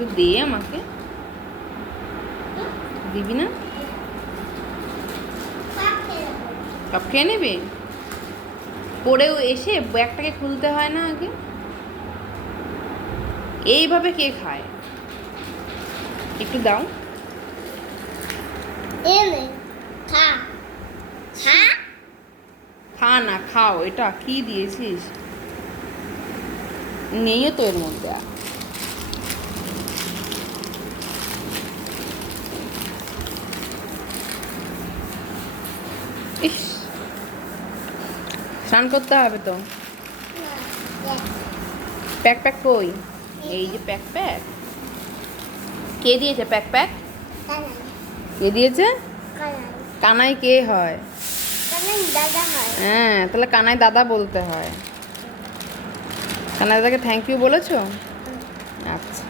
একটু দে আমাকে, দিবি না? কাপ খেয়ে নেবে? পড়েও এসে ব্যাগটাকে খুলতে হয় না আগে? এইভাবে কে খায়? একটু দাও। খা না, খাও। এটা কি দিয়েছিস? নেই তো এর মধ্যে। ইস, স্নান করতে হবে তো। প্যাক প্যাক কই? এই যে প্যাক প্যাক। কে দিয়েছে প্যাক প্যাক? কে দিয়েছে? কানাই কে হয়? হ্যাঁ, তাহলে কানাই দাদা বলতে হয়। কানাই দাদাকে থ্যাংক ইউ বলেছো? আচ্ছা।